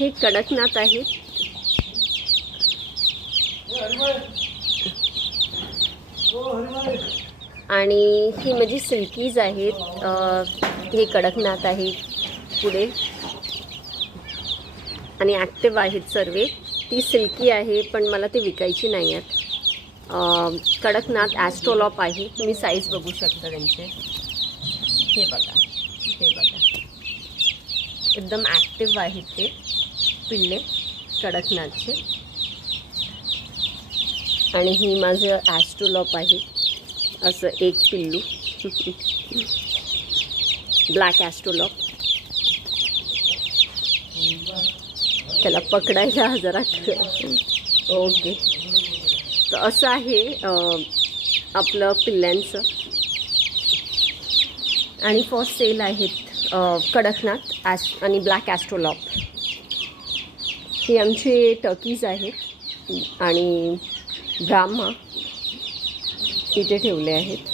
हे कडकनाथ आहेत आणि ही माझी सिल्कीज आहेत. हे कडकनाथ आहे पुढे आणि ॲक्टिव्ह आहेत सर्व. ती सिल्की आहे पण मला ती विकायची नाही आहेत. कडकनाथ ॲस्ट्रोलॉप आहे. तुम्ही साईज बघू शकता त्यांचे. हे बघा, हे बघा, एकदम ॲक्टिव्ह आहेत ते पिल्ले कडकनाथचे. आणि ही माझं ॲस्ट्रोलॉप आहे, असं एक पिल्लू ब्लॅक ॲस्ट्रोलॉप. त्याला पकडायला जरा ओके. तर असं आहे आपलं पिल्ल्यांचं. आणि फॉर सेल आहेत कडकनाथ आणि ब्लॅक ॲस्ट्रोलॉप. ही आमचे टर्कीज आहेत आणि ब्राह्मा इथे ठेवले आहेत.